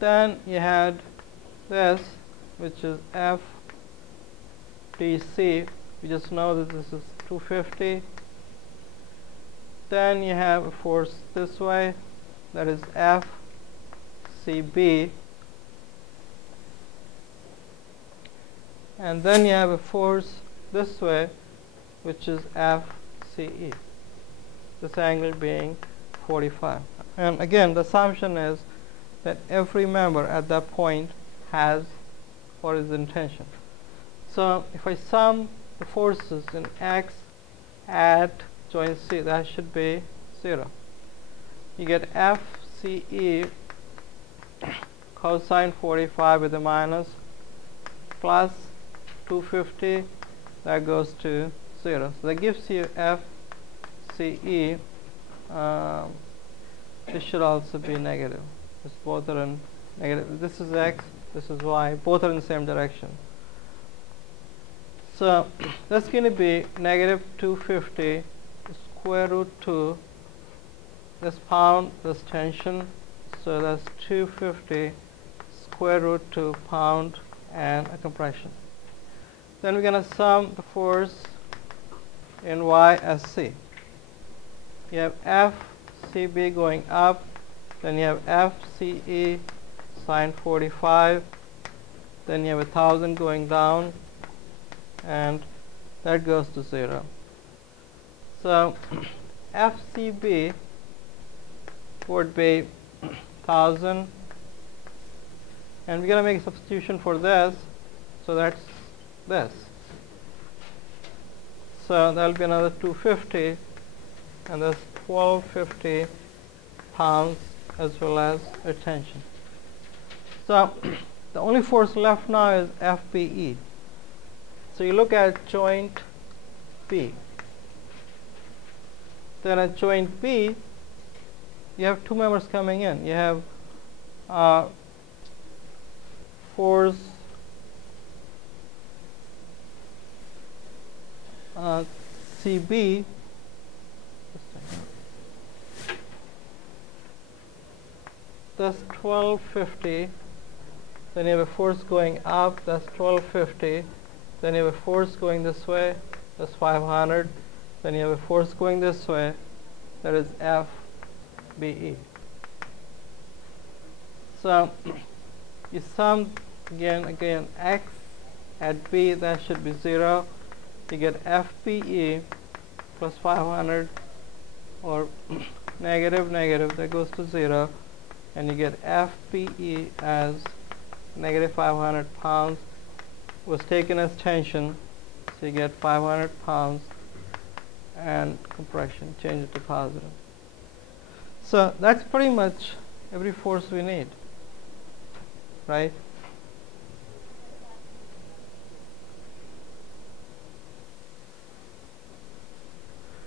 Then you had this, which is FTC. We just know that this is 250. Then you have a force this way, that is FCB. And then you have a force this way, which is FCE. This angle being 45. And again, the assumption is that every member at that point has what is the intention. So if I sum the forces in X at joint C, that should be 0. You get FCE cosine 45 with a minus plus 250, that goes to 0. So that gives you FCE. This should also be negative. Both are in negative. This is X, this is Y. Both are in the same direction. So that's going to be negative 250 square root 2. This pound, this tension. So that's 250 square root 2 pound and a compression. Then we're going to sum the force in Y as C. You have FCB going up, then you have FCE sine 45, then you have 1,000 going down, and that goes to 0. So FCB would be 1,000, and we're going to make a substitution for this, so that's this. So that'll be another 250, and that's 1250 pounds as well as a tension. So the only force left now is FBE. So you look at joint B. Then at joint B, you have two members coming in. You have force CB. That's 1250. Then you have a force going up. That's 1250. Then you have a force going this way. That's 500. Then you have a force going this way. That is FBE. So you sum again X at B, that should be 0. You get FBE plus 500, or negative, that goes to 0. And you get FBE as negative 500 pounds, was taken as tension, so you get 500 pounds, and compression, change it to positive. So that's pretty much every force we need, right?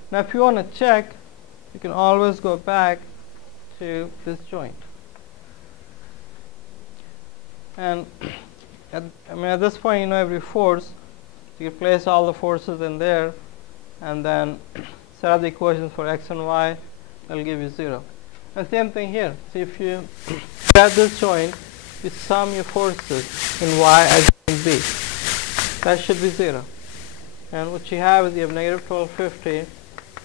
Now if you want to check, you can always go back to this joint. And at this point, you know every force. You can place all the forces in there, and then set up the equations for X and Y. That'll give you 0. And same thing here. So if you at this joint, you sum your forces in Y as in B. That should be 0. And what you have is you have negative 1250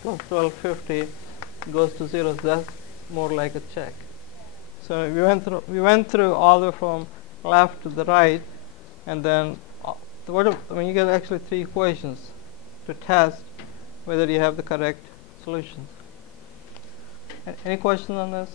plus 1250 goes to 0. So that's more like a check. So we went through all the way from left to the right, and then you get actually 3 equations to test whether you have the correct solutions. Any questions on this?